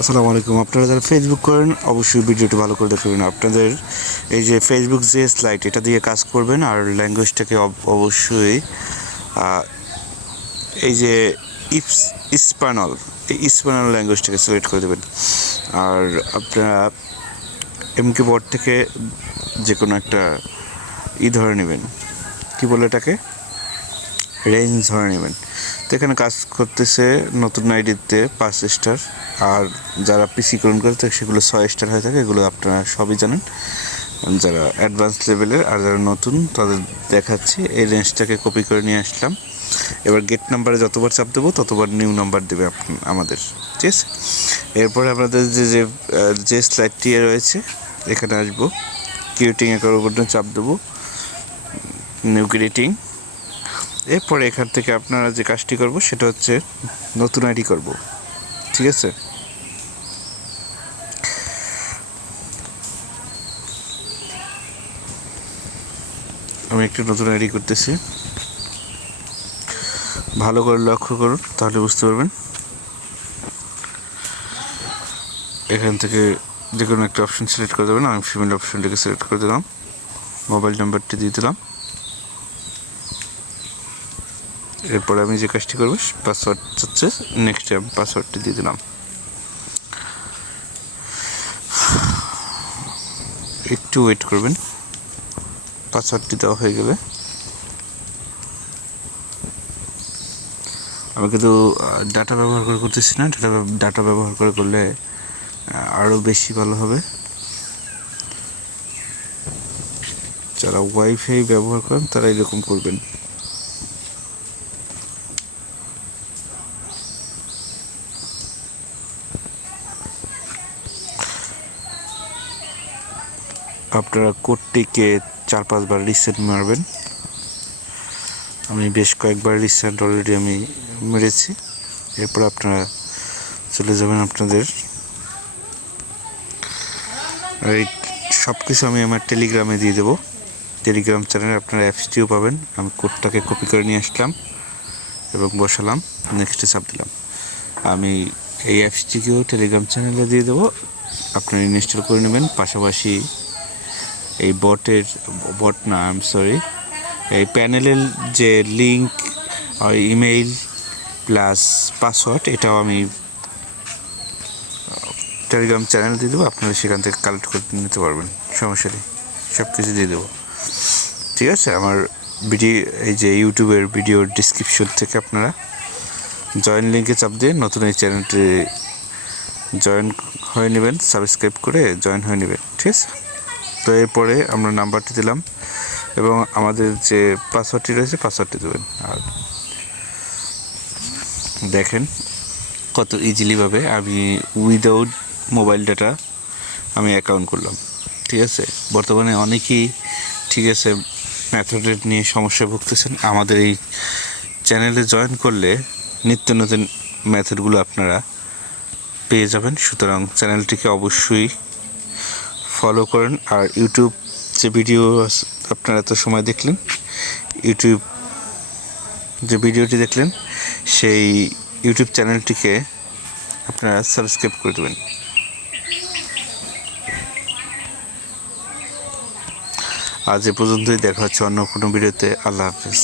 আসসালামু আলাইকুম। আপনারা যারা ফেসবুক করেন অবশ্যই ভিডিওটি ভালো করে দেখবেন। আপনাদের এই যে ফেসবুক যে স্লাইড এটা দিয়ে কাজ করবেন, আর ল্যাঙ্গুয়েজটাকে অবশ্যই এই যে ইস্পানল, এই ইস্পানল ল্যাঙ্গুয়েজটাকে সিলেক্ট করে দেবেন। আর আপনারা এমকে বোর্ড থেকে যে কোনো একটা ধরে নেবেন, কী বলে এটাকে, রেঞ্জ ধরে নেবেন। তো এখানে কাজ করতেছে নতুন আইডিতে 5 স্টার, আর যারা পিসি গ্রহণ করে থাকে সেগুলো 6 স্টার হয়ে থাকে। এগুলো আপনারা সবই জানেন, যারা অ্যাডভান্স লেভেলের। আর যারা নতুন তাদের দেখাচ্ছি। এই রেঞ্জটাকে কপি করে নিয়ে আসলাম। এবার গেট নাম্বারে যতবার চাপ দেবো ততবার নিউ নাম্বার দেবে আমাদের, ঠিক আছে। এরপরে আপনাদের যে স্লাইডটি রয়েছে এখানে আসবো, ক্রিয়েটিং অ্যাকাউন্ট চাপ দেবো, নিউ ক্রিয়েটিং। এরপরে এখান থেকে আপনারা যে কাজটি করব সেটা হচ্ছে নতুন আইডি করব, ঠিক আছে। আমি একটু নতুন আইডি করতেছি, ভালো করে লক্ষ্য করুন তাহলে বুঝতে পারবেন। এখান থেকে যে কোনো একটা অপশন সিলেক্ট করে দেবেন। আমি ফিমেল অপশনটাকে সিলেক্ট করে দিলাম, মোবাইল নাম্বারটি দিয়ে দিলাম। এরপরে আমি যে কাজটি করবো পাসওয়ার্ড হচ্ছে নেক্সট, আমি পাসওয়ার্ডটি দিয়ে দিলাম। একটু ওয়েট করবেন, পাসওয়ার্ডটি দেওয়া হয়ে গেলে আমি কিন্তু ডাটা ব্যবহার করে করতেছি না। ডাটা ব্যবহার করলে আরও বেশি ভালো হবে। যারা ওয়াইফাই ব্যবহার করেন তারা এরকম করবেন। আপনারা কোডটিকে 4-5 বার রিসেট মারবেন। আমি বেশ কয়েকবার রিসেট অলরেডি আমি মেরেছি। এরপর আপনারা চলে যাবেন আপনাদের এই সব কিছু আমি আমার টেলিগ্রামে দিয়ে দেবো। টেলিগ্রাম চ্যানেলে আপনারা অ্যাপসটিও পাবেন। আমি কোডটাকে কপি করে নিয়ে আসলাম এবং বসালাম, নেক্সটে চাপ দিলাম। আমি এই অ্যাপসটিকেও টেলিগ্রাম চ্যানেলে দিয়ে দেবো, আপনারা ইনস্টল করে নেবেন। পাশাপাশি এই এই প্যানেলের যে লিঙ্ক, ইমেইল প্লাস পাসওয়ার্ড, এটাও আমি টেলিগ্রাম চ্যানেল দিয়ে দেবো। আপনারা সেখান থেকে কালেক্ট করে নিতে পারবেন, সমস্যা নেই, সব কিছু দিয়ে দেবো, ঠিক আছে। আমার এই যে ইউটিউবের ভিডিওর ডিসক্রিপশন থেকে আপনারা জয়েন লিঙ্কে চাপ দিয়ে নতুন এই চ্যানেলটি জয়েন হয়ে নেবেন, সাবস্ক্রাইব করে জয়েন হয়ে নেবেন, ঠিক আছে। তো এরপরে আমরা নাম্বারটি দিলাম এবং আমাদের যে পাসওয়ার্ডটি রয়েছে পাসওয়ার্ডটি দেবেন। আর দেখেন কত ইজিলিভাবে আমি উইদাউট মোবাইল ডাটা আমি অ্যাকাউন্ট করলাম, ঠিক আছে। বর্তমানে অনেকেই, ঠিক আছে, মেথডের নিয়ে সমস্যায় ভুগতেছেন। আমাদের এই চ্যানেলে জয়েন করলে নিত্য নতুন মেথডগুলো আপনারা পেয়ে যাবেন। সুতরাং চ্যানেলটিকে অবশ্যই ফলো করেন। আর ইউটিউব যে ভিডিও আপনারা এত সময় দেখলেন, ইউটিউব যে ভিডিওটি দেখলেন সেই ইউটিউব চ্যানেলটিকে আপনারা সাবস্ক্রাইব করে দেবেন। আজ এ পর্যন্তই, দেখা হচ্ছে অন্য কোনো ভিডিওতে। আল্লাহ হাফেজ।